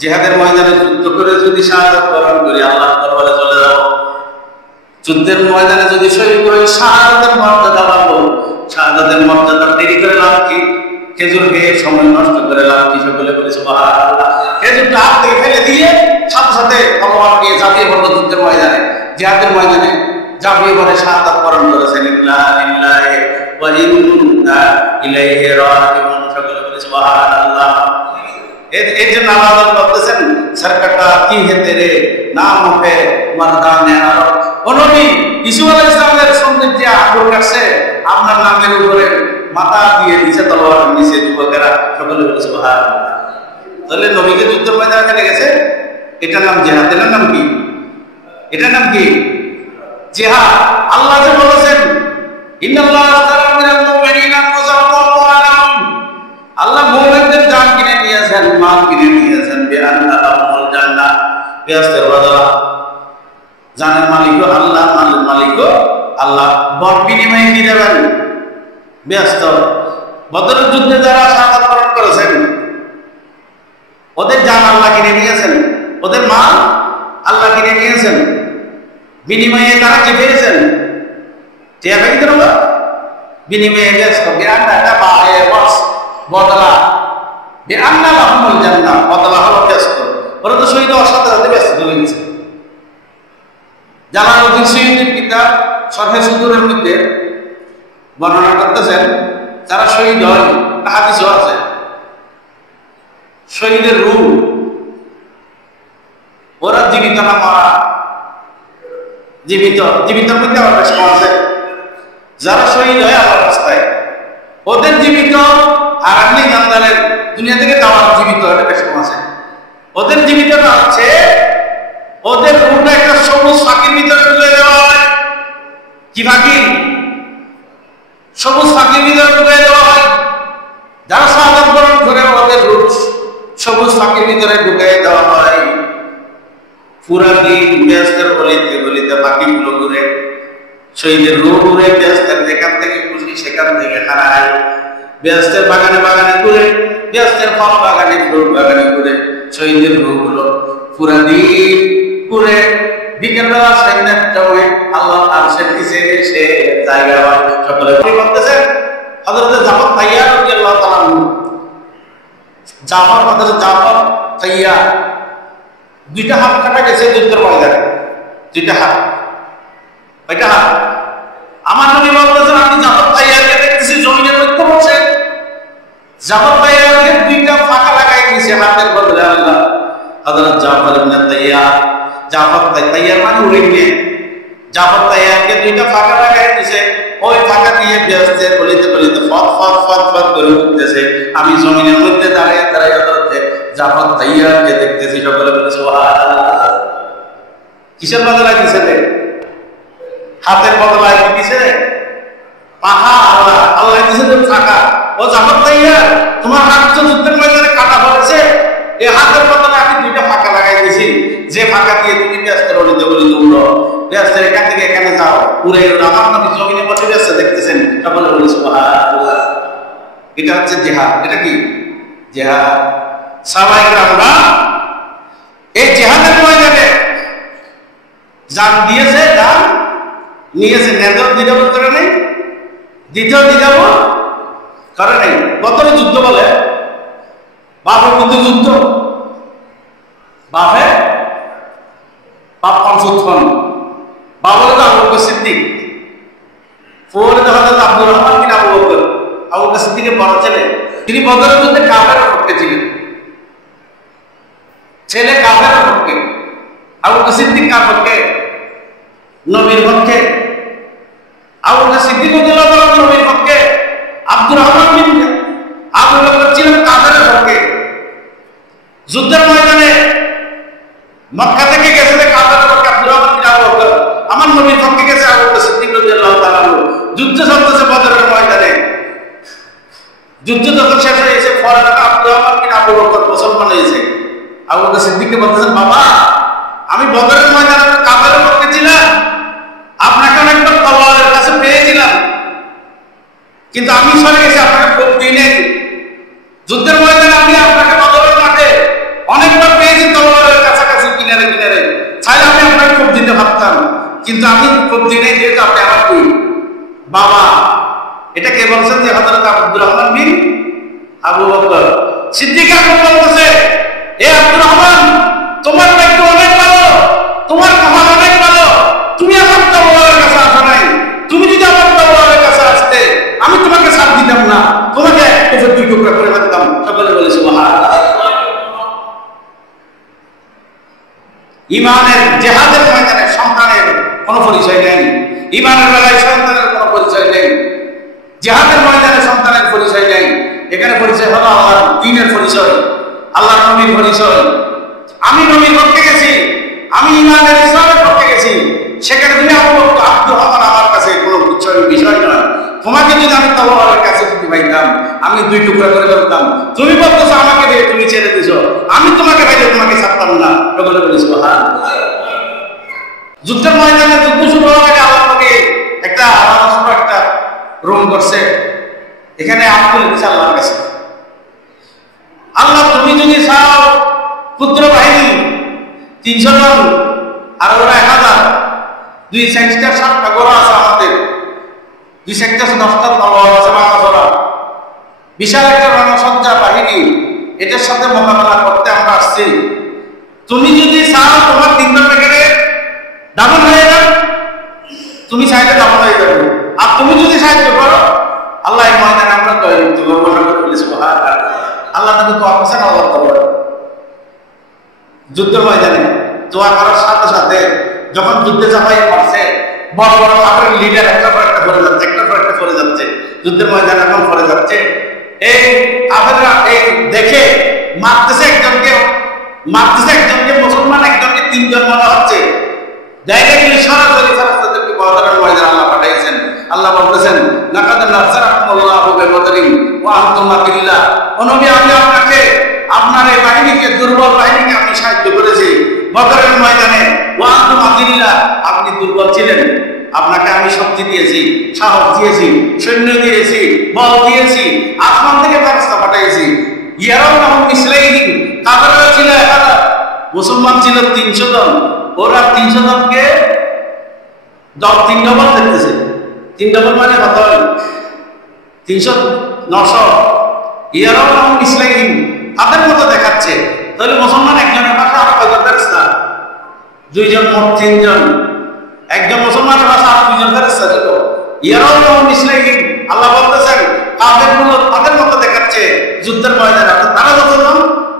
জিহাদের ময়দানে যুদ্ধ করে যদি শাহাদাত বরণ করি আল্লাহর দরবারে চলে যাব যুদ্ধের ময়দানে যদি শহীদ হই শাহাদাতের মর্যাদা পাবো শাহাদাতের মর্যাদা দেরি করে লাভ কি খেজুর খেয়ে সময় নষ্ট করে লাভ কি সকলে বলে সুবহানাল্লাহ খেজুরটা হাত থেকে ফেলে দিয়ে সাথে সাথে তলোয়ার নিয়ে ঝাঁপিয়ে পড়লো যুদ্ধের ময়দানে জিহাদের ময়দানে ঝাঁপিয়ে পড়ে শাহাদাত বরণ করেছেন ইন্না লিল্লাহি ওয়া ইন্না ইলাইহি রাজিউন সকলে বলে সুবহানাল্লাহ এর জন্য আল্লাহ বলতেছেন সরকারটা কি হে তেরে নাম পে মর্দানে আরব ও নবী ঈসা আলাইহিস সালামের সৌন্দর্য আঙ্গুল কাটছে আপনার নামের উপরে মাথা দিয়ে নিচে তলোয়ারের নিচে যুবকেরা সকলে বলে সুবহানাল্লাহ তাহলে নবীকে যুদ্ধের ময়দানে চলে গেছে এটার নাম জিহাদ এটার নাম কি এটার নাম কি জিহাদ আল্লাহ যে বলেছেন ইন্নাল্লাহ আশতারা মিনাল মুমিনিনা আনফুসাহুম ওয়া আমওয়ালাহুম আল্লাহ মুমিনদের জান কিনে নিয়েছেন মাল কিনে নিয়েছেন বিআন্না লাহুমুল জান্নাহ বিআস্তার বদলা জানের মালিকও আল্লাহ মালের মালিকও আল্লাহ বর বিনিময়ে কি দেবেন ব্যস্ত বদরের যুদ্ধে যারা শাহাদাত বরণ করেছেন ওদের জান আল্লাহ কিনে নিয়েছেন ওদের মাল আল্লাহ কিনে নিয়েছেন বিনিময়ে তারা কি পেয়েছেন টিয়া পেয়েছেন ওরা বিনিময়ে ব্যস্ত বিআন্না বায়ে ওয়াস বদলা বিআন্না লাহুমুল জান্নাহ বদলা হলো ব্যস্ত ওরা তো শহীদ হওয়ার সাথে সাথে ব্যস্ত হয়ে গেছে জালালউদ্দিন সুয়ুতির কিতাব শরহে সুদূরের মধ্যে বর্ণনা করতেছেন যারা শহীদ হয় হাদিসও আছে শহীদের রূহ ওরা জীবিত না মারা জীবিতের মধ্যে আবার বেশ কম আছে যারা শহীদ হয় আল্লাহর রাস্তায় ওদের জীবিত আর আপনি জানদারের দুনিয়া থেকে যাওয়ার জীবিত এটা বেশ কম আছে ওদের জীবিতটা হচ্ছে ওদের রূহটা একটা সবুজ ফাঁকির ভিতরে তুলে দেওয়া হয় কি ফাঁকি সবুজ ফাঁকির ভিতরে তুলে দেওয়া হয় যারা শাহাদাত বরণ করে ওদের রূহ সবুজ ফাঁকির ভিতরে ঢুকিয়ে দেওয়া হয় পুরা দিন বেহেশতের গলিতে গলিতে পাখিগুলো ঘুরে, শহীদের রূহ ঘুরে, বেহেশতের যেখান থেকে খুশি সেখান থেকে হারায়, বেহেশতের বাগানে বাগানে ঘুরে, বেহেশতের ফল বাগানে ফুল বাগানে ঘুরে, শহীদের রূহগুলো পুরা দিন ঘুরে। বিকেলবেলা সৈন্যের সময় আল্লাহ আরশের নিচে সে জায়গা হয়। সকলে বলতেছেন হযরত জাফর তাইয়ার রাদিয়াল্লাহু তাআলা হযরত জাফর তাইয়ার দুইটা হাত কাটা গেছে যুদ্ধের ময়দানে, দুইটা হাত, কয়টা হাত? আমার নবী বলতেছেন আমি জাফর তাইয়ারকে দেখতেছি জমিনের মধ্যে বসে, জাফর তাইয়ারকে দুইটা ফাঁকা লাগাই দিয়েছে হাতের বদলে আল্লাহ। হযরত জাফর ইবনে তাইয়ার, জাফর তাইয়ার মানে উড়ে গিয়ে জাফর তাইয়ারকে দুইটা ফাঁকা লাগাই দিয়েছে, ওই ফাঁকা দিয়ে বেহেশতের গলিতে গলিতে ফট ফট ফট ফট করে উঠতেছে। আমি জমিনের মধ্যে দাঁড়িয়ে দাঁড়িয়ে হযরত জাফর তাইয়ারকে দেখতেছি। সকলে বলে সুবহানাল্লাহ। কিসের বদলায় দিছে রে? হাতের বদলায় কি দিছে? পাখা আল্লাহ, আল্লাহ দিছে তো ফাঁকা। ও জাফর তাইয়ার, তোমার হাত তো যুদ্ধের ময়দানে কাটা পড়েছে, এই হাতের বদলে আমি দুইটা ফাঁকা লাগাই দিয়েছি, যে ফাঁকা দিয়ে তুমি বেহেশতের গলিতে গলিতে উড়ো, বেহেশতের এখান থেকে এখানে যাও, উড়ে উড়ো। আমার নবী জমিনে বসে বেহেশতে দেখতেছেন। সকলে বলে সুবহানাল্লাহ। এটা হচ্ছে জিহাদ। এটা কি জিহাদ? সাহাবায়ে কেরামরা এই জিহাদের ময়দানে জান দিয়েছে, জান নিয়েছে, নেদর দ্বিধাবোধ করে নেই, দ্বিতীয় দ্বিধাবোধ করে নেই। বদরে যুদ্ধ বলে, বাপের মধ্যে যুদ্ধ, বাপে বাপ পঞ্চুৎপন, বাবরে তো আবু বকর সিদ্দিক, পরে তো হযরত আব্দুর রহমান বিন আবু বকর, আবু বকর সিদ্দিকের বড় ছেলে, তিনি বদরের যুদ্ধে কাফেরের পক্ষে ছিলেন, ছেলে কাফেরের পক্ষে, আবু বকর সিদ্দিক কার পক্ষে? নবীর পক্ষে। আবু বকর সিদ্দিক রাদিয়াল্লাহু তাআলা নবীর পক্ষে, আব্দুর রহমান বিন আবু বকর ছিলেন কাফেরের পক্ষে। যুদ্ধের ময়দানে মক্কা থেকে গেছে কাফেরের পক্ষে আব্দুর রহমান বিন আবু বকর, আমার নবীর পক্ষে গেছে আবু বকর সিদ্দিক রাদিয়াল্লাহু তাআলা। যুদ্ধ চলতেছে বদরের ময়দানে, যুদ্ধ যখন শেষ হয়েছে, পরে আব্দুর রহমান বিন আবু বকর মুসলমান হয়েছে। আবু বকর সিদ্দিককে বলতেছেন, বাবা আমি বদরের ময়দানে কাফেরের পক্ষে ছিলাম, আপনাকে অনেকবার তলোয়ারের কাছে পেয়েছিলাম, কিন্তু আমি সরে গেছি, আপনাকে খুব দিই নেই। যুদ্ধের ময়দানে আমি আপনাকে বদরের মাঠে অনেকবার পেয়েছি তলোয়ারের কাছাকাছি, কিনারে কিনারে, চাইলে আমি আপনাকে খুব দিতে পারতাম, কিন্তু আমি খুব দিই নেই, যেহেতু আপনি আমার দুই বাবা। এটা কে বলছেন? যে হযরত আব্দুর রহমান বিন আবু বকর সিদ্দিক আকবর বলতেছে, এ আব্দুর রহমান, তোমার ভাগ্য অনেক ভালো, তোমার কপাল অনেক ভালো, তুমি আমার তলোয়ারের কাছে আসো নাই। তুমি যদি আমার তলোয়ারের কাছে আসতে, আমি তোমাকে ছাড় দিতাম না, তোমাকে এক দুই টুকরা করে ফেলতাম। সকলে বলে সুবহানাল্লাহ। ইমানের জিহাদের ময়দানে সন্তানের কোনো পরিচয় নেই, ইমানের বেলায় সন্তানের কোনো পরিচয় নেই, জিহাদের ময়দানে সন্তানের পরিচয় নেই। এখানে পরিচয় হলো আল্লাহর দ্বীনের পরিচয়, আল্লাহর নবীর পরিচয়। আমি নবীর পক্ষে গেছি, আমি ইমানের ইসলামের পক্ষে গেছি, সেখানে তুমি আব্দুর রহমান আমার কাছে কোনো বিষয় নয়। তোমাকে যদি আমি তলোয়ারের কাছে যদি পাইতাম, আমি দুই টুকরা করে ফেলতাম। তুমি বলতেছো আমাকে দিয়ে তুমি ছেড়ে দিছো, আমি তোমাকে পাইলে তোমাকে ছাড়তাম না। সকলে বলি সুবহানাল্লাহ। যুদ্ধের ময়দানে যুদ্ধ শুরু হওয়ার আগে আল্লাহ নবী একটা আলাদা একটা রুম করছে, এখানে আব্দুল দিচ্ছে আল্লাহর কাছে, আল্লাহ তুমি যদি চাও ক্ষুদ্র বাহিনী 300 জন আর ওরা 1000, 2 সেক্টর 7টা ঘোড়া আছে আমাদের, 2 সেক্টর 10টা তলোয়ার আছে বাংলা, বিশাল একটা রণসজ্জা বাহিনী, এটার সাথে মোকাবেলা করতে আমরা আসছি। তুমি যদি চাও তোমার 3টা প্যাকেটে ডাবল হয়ে যাবে, তুমি চাইলে ডাবল হয়ে যাবে, আর তুমি যদি সাহায্য করো, আল্লাহ এই ময়দানে আমরা জয়যুক্ত করবো। আল্লাহ নবী দোয়া করছেন, আল্লাহ তাআলা যুদ্ধের ময়দানে দোয়া করার সাথে সাথে যখন যুদ্ধে চাপাই পড়ছে, বড় বড় কাফের লিডার একটা পর একটা পড়ে যাচ্ছে, একটা পর একটা পড়ে যাচ্ছে, যুদ্ধের ময়দানে এখন পড়ে যাচ্ছে। এই কাফেররা এই দেখে মারতেছে একজনকে, মুসলমান একজনকে 3 জন মনে হচ্ছে, ডাইরেক্টলি সরাসরি ফেরেশতাদেরকে বদরের ময়দানে আল্লাহ পাঠাইছেন। আল্লাহ বলতেছেন, লাকাদ নাসারাকুমুল্লাহু বিবদরিন ওয়া আনতুম আযিল্লাহ। ও নবী, আমি আপনাকে আপনার এই বাহিনীকে, দুর্বল বাহিনীকে আমি সাহায্য করেছি, বদরের ময়দানে ওয়া আনতুম আযিল্লাহ, আপনি দুর্বল ছিলেন, আপনাকে আমি শক্তি দিয়েছি, সাহস দিয়েছি, সৈন্য দিয়েছি, বল দিয়েছি, আসমান থেকে ফেরেশতা পাঠিয়েছি। ইয়ারাউনাহুম মিসলাইহিম, কাফেররা ছিল 1000, মুসলমান ছিল 300 জন। ওরা 300 জনকে 3 ডবল দেখতেছে। 3 ডবল মানে কত হয়? 300 900। ইয়ারাউনাহুম মিসলাইহিম, তাদের মতো দেখাচ্ছে। তাহলে মুসলমান একজনের পাশে আরো কয়জন ফেরেশতা? 2 জন, মোট 3 জন। একজন মুসলমানের পাশে আর 2 জন ফেরেশতা ছিল। ইয়ারাউনাহুম মিসলাইহিম, আল্লাহ বলতেছেন কাফেরগুলো তাদের মতো দেখাচ্ছে যুদ্ধের ময়দানে। তারা যতজন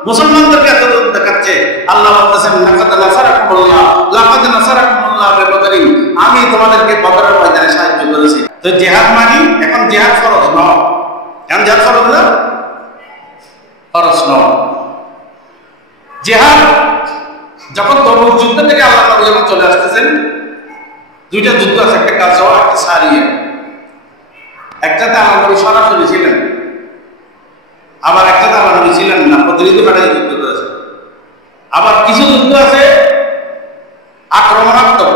মুসলমানদেরকে এতজন দেখাচ্ছে, আল্লাহ বলতেছেন লাকাদ নাসারাকুমুল্লাহ বিবদরিন, আমি তোমাদেরকে বদরের ময়দানে সাহায্য করেছি। তো জিহাদ মানে এখন জিহাদ ফরজ নয়। এখন জিহাদ ফরজ না, ফরজ নয়। জিহাদ যখন তবুক যুদ্ধ থেকে আল্লাহ নবী যখন চলে আসতেছেন, 2টা যুদ্ধ আছে, একটা গাজওয়া, একটা সারিয়া। একটাতে আল্লাহ নবী সরাসরি ছিলেন, আবার একটাতে আল্লাহ নবী ছিলেন না, প্রতিনিধি পাঠিয়ে যুদ্ধ করেছে। আবার কিছু যুদ্ধ আছে আক্রমণাত্মক,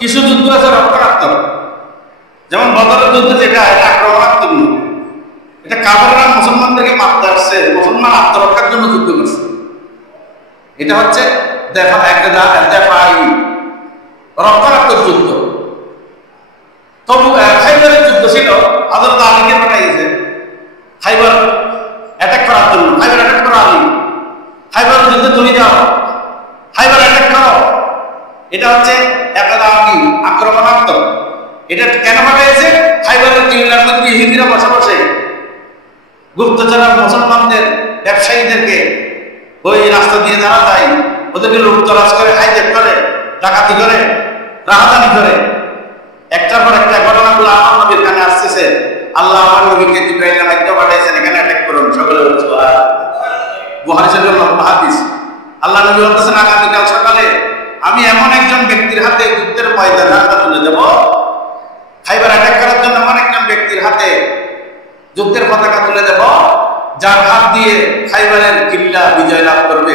কিছু যুদ্ধ আছে রক্ষণাত্মক। যেমন বদরের যুদ্ধ যেটা, এটা আক্রমণাত্মক নয়, এটা কাফেররা মুসলমানদেরকে মারতে আসছে, মুসলমান আত্মরক্ষার জন্য যুদ্ধ করছে। এটা হচ্ছে রক্ষণাত্মক যুদ্ধ। তবু খাইবারের যুদ্ধ ছিল, হযরত আলীকে পাঠিয়েছে খাইবার অ্যাটাক করার জন্য। খাইবার অ্যাটাক করো আলী, খাইবার যুদ্ধে তুমি যাও, খাইবার অ্যাটাক করো। এটা হচ্ছে আক্রমণাত্মক। এটা কেন পাঠিয়েছে? খাইবারের কিল্লার মধ্যে ইহুদিরা বসে বসে গুপ্তচর মুসলমানদের ব্যবসায়ীদেরকে ওই রাস্তা দিয়ে যারা যায় ওদেরকে লুটতরাজ করে, হাইজ্যাক করে, ডাকাতি করে, রাহাজানি করে। একটার পর একটা ঘটনাগুলো আমার নবীর কানে আসতেছে। আল্লাহ আমার নবীকে জিবরাইলের মাধ্যমে পাঠিয়েছেন, এখানে অ্যাটাক করুন। সকলে বলছে বুখারী শরীফের হাদিস। আল্লাহ নবী বলতেছেন আগামীকাল সকালে আমি এমন একজন ব্যক্তির হাতে যুদ্ধের ময়দানে হাতটা তুলে দেব, খাইবার অ্যাটাক করার জন্য এমন একজন ব্যক্তির হাতে যুদ্ধের পতাকা তুলে দেব, যার হাত দিয়ে খাইবারের কিল্লা বিজয় লাভ করবে।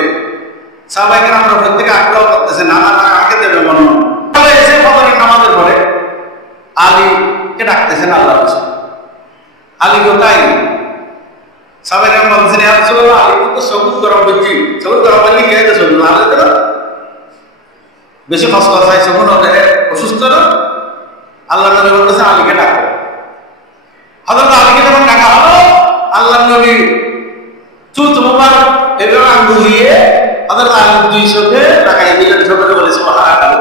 সাহাবায়ে কেরামরা প্রত্যেকে আগ্রহ করতেছে, না না আমাকে দেবে মনে হয়। এসে ফজরের নামাজের পরে আলীকে ডাকতেছেন আল্লাহ রাসূল। আলী কোথায়? সাহাবায়ে কেরাম বলছেন ইয়া রাসূলুল্লাহ, আলী তো সবুজ গরম বুঝি, সবুজ গরম বললি কে দেয়? সবুজ আলী তো বেশি ফসলা চাই, সবুজ ওদের অসুস্থ না। আল্লাহ নবী বলতেছে আলীকে ডাকো। হযরত আলীকে যখন ডাকা হলো, আল্লাহ নবী চুত মুবারক এভাবে আঙ্গুল দিয়ে হযরত আলীর 2 চোখে লাগাই দিলেন। সকলে বলে সুবহানাল্লাহ।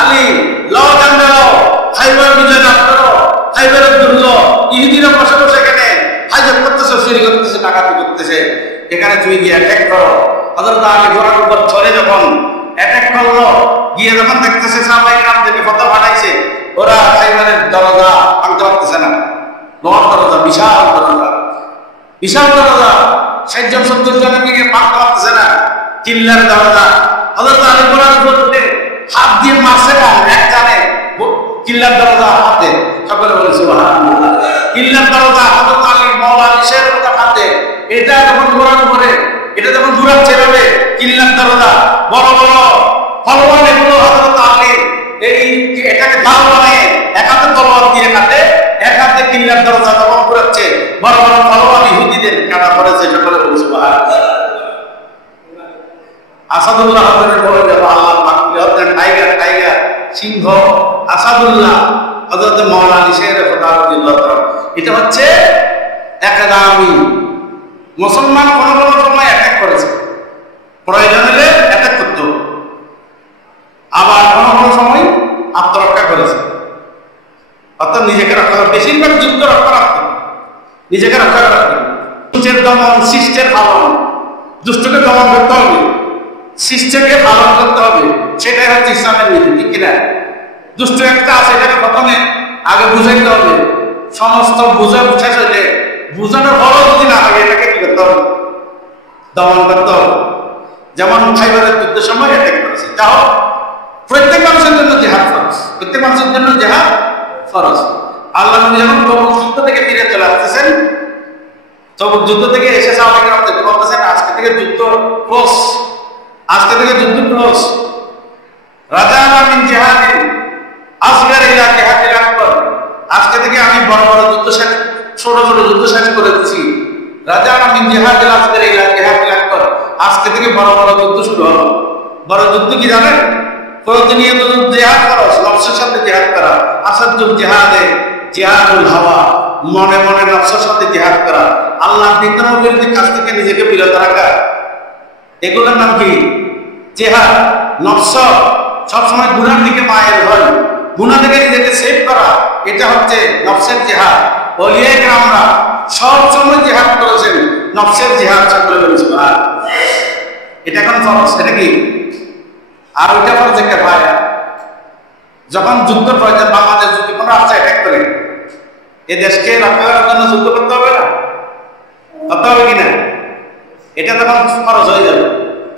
আলী লও জানবে, লও খাইবার বিজয় লাভ করো, খাইবারের দুর্গ। ইহুদিরা বসে বসে এখানে হাইজ্যাক করতেছে, চুরি করতেছে, ডাকাতি করতেছে, এখানে তুমি গিয়ে অ্যাটাক করো। হযরত আলী ঘোড়ার উপর চড়ে যখন অ্যাটাক করলো, গিয়ে যখন দেখতেছে সাহাবায়ে কেরামদেরকে ফতোয়া পাঠাইছে, ওরা খাইবারের দরজা ভাঙতে পারতেছে না। লোহার দরজা, বিশাল দরজা, বিশাল দরজা, 60 জন 70 জনের দিকে ভাঙতে পারতেছে না। কিল্লার দরজা হযরত আলী ঘোড়ার উপর উঠে হাত দিয়ে মারছে, এক জানে কিল্লার দরজা হাতে। সকলে বলে সুবহানাল্লাহ। কিল্লার দরজা হযরত আলী মাওলা আলীর হাতে। এটা যখন ঘোড়ার উপরে, এটা যখন ঘুরাচ্ছে এভাবে কিল্লার দরজা, বড় বড় ফলওয়ান এগুলো হযরত আলী এই এটাকে ঢাল বানিয়ে এক হাতে তলোয়ার দিয়ে কাটে, এক হাতে কিল্লার দরজা যখন ঘুরাচ্ছে, বড় বড় ফলওয়ান ইহুদিদের কাটা পড়েছে। সকলে বলে সুবহানাল্লাহ। আসাদুল্লাহ হযরত বলে যে আল্লাহ পাককে হযরত টাইগার, টাইগার সিংহ আসাদুল্লাহ হযরত মাওলানা আলী শের রাদিয়াল্লাহু তাআলা। এটা হচ্ছে একাদামি। মুসলমান কোন কোন সময় অ্যাটাক করেছে, প্রয়োজন হলে অ্যাটাক করত, আবার কোন কোন সময় আত্মরক্ষা করেছে, অর্থাৎ নিজেকে রক্ষা করা। বেশিরভাগ যুদ্ধ রক্ষাত্মক, নিজেকে রক্ষা করা। দুষ্টের দমন, শিষ্টের পালন। দুষ্টকে দমন করতে হবে, শিষ্টকে পালন করতে হবে, সেটাই হচ্ছে ইসলামের নীতি, ঠিক কিনা? দুষ্ট একটা আছে, এটাকে প্রথমে আগে বুঝাইতে হবে। সমস্ত বুঝা শেষ হলে, বুঝানোর ফলও যদি না হয়, এটাকে কি করতে হবে? দমন করতে হবে। যেমন খাইবারের যুদ্ধের সময় অ্যাটাক করেছে। যাও, প্রত্যেক মানুষের জন্য জিহাদ ফরজ, প্রত্যেক মানুষের জন্য জিহাদ ফরজ। আল্লাহ নবী যখন তবুক যুদ্ধ থেকে ফিরে চলে আসতেছেন, তবুক যুদ্ধ থেকে এসে সাহাবায়ে কেরামদের বলতেছেন আজকে থেকে যুদ্ধ ক্লোজ, আজকে থেকে যুদ্ধ ক্লোজ। রাজানা মিন জিহাদিন আসগার ইলা জিহাদিল আকবার। আজকে থেকে আমি বড় বড় যুদ্ধ শেষ, ছোট ছোট যুদ্ধ শেষ করে দিচ্ছি। রাজানা মিন জিহাদিল আসগার ইলা জিহাদিল আকবার। আজকে থেকে বড় বড় যুদ্ধ শুরু হলো। বড় যুদ্ধ কি জানেন? প্রতিনিয়ত জিহাদ করা, নফসের সাথে জিহাদ করা। আসাদুল জিহাদে জিহাদুল হাওয়া, মনে মনে নফসের সাথে জিহাদ করা, আল্লাহর বিধানের বিরুদ্ধে কাজ থেকে নিজেকে বিরত রাখা, এগুলোর নাম কি? জিহাদ। নফস সবসময় গুনার দিকে মায়ের হয়, গুনাহ থেকে নিজেকে সেভ করা, এটা হচ্ছে নফসের জিহাদ। ওলিয়ে কেরামরা সবসময় জিহাদ করেছেন, নফসের জিহাদ সকলে বলেছে ভাই। এটা এখন ফরজ, এটা কি? আর ওইটা ফরজ একটা ভাই। যখন যুদ্ধ প্রয়োজন, বাংলাদেশ যদি কোনো রাস্তা অ্যাটাক করে, এই দেশকে রক্ষা করার জন্য যুদ্ধ করতে হবে না? করতে হবে কিনা? এটা তখন ফরজ হয়ে যাবে।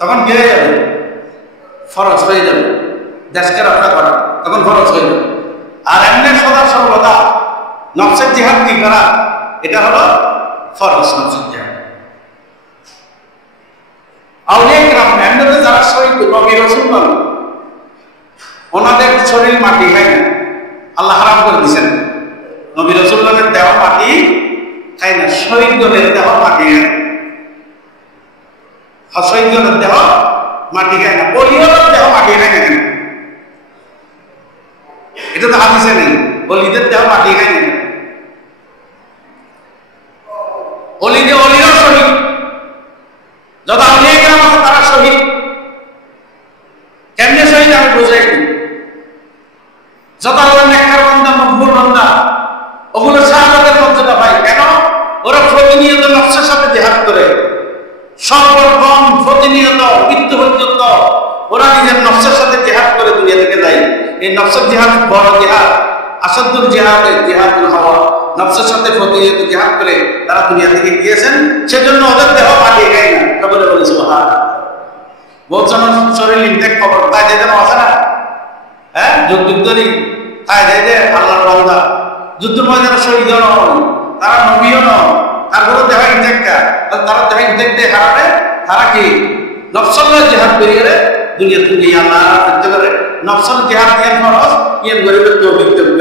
তখন কি হয়ে যাবে? ফরজ হয়ে যাবে। দেশকে রক্ষা করা তখন ফরজ হয়ে যাবে। আর এমনি সদা সর্বদা নফসের জিহাদ কি করা, এটা হলো ফরজ। নফসের জিহাদ আউলিয়া কিরাম এমনিতে যারা শহীদ নবী রাসূল নন, ওনাদের শরীর মাটি খায় না, আল্লাহ হারাম করে দিয়েছেন। নবী রাসূলের দেহ মাটি খায় না, শহীদদের দেহ মাটি খায়। শহীদদের দেহ মাটি খায় না, ওলিদের দেহ মাটি খায় না কেন? এটা তো হাদিসে নেই, ওলিদের দেহ মাটি খায় না। অলিরাও শহীদ, যত আউলিয়া কিরাম আছে তারা শহীদ। কেমনে শহীদ আমি বুঝাই দিই। যত আল্লাহর নেককার বান্দা, মকবুল বান্দা, ওগুলো শাহাদাতের মর্যাদা পায়। কেন? ওরা প্রতিনিয়ত নফসের সাথে জিহাদ করে, সর্বক্ষণ প্রতিনিয়ত মৃত্যু পর্যন্ত ওরা নিজের নফসের সাথে জিহাদ করে দুনিয়া থেকে যায়। এই নফসের জিহাদ বড় জিহাদ। আসাদুল জিহাদে জিহাদুল হাওয়া, নফসের সাথে প্রতিনিয়ত জিহাদ করে তারা দুনিয়া থেকে গিয়েছেন। সেজন্য ওদের দেহ মাটিয়ে খায় না। সকলে বলে সুবহান। বলছেন শরীর ইনটেক খবর তাই যেন আছে না? হ্যাঁ, যুদ্ধরি তাই যাই যে আল্লাহর বান্দা যুদ্ধের ময়দানে শহীদ নয়, তারা নবীও নয়, তারপরে দেহ ইনটেকটা, তারা দেহ ইনটেক দিয়ে হারাবে। তারা কি নফসল্লাহ জিহাদ করিয়ে দুনিয়া থেকে আল্লাহ করতে পারে। নফসল জিহাদ দিয়ে ফরজ, ইয়ে গরিবের তৌফিক দেবে।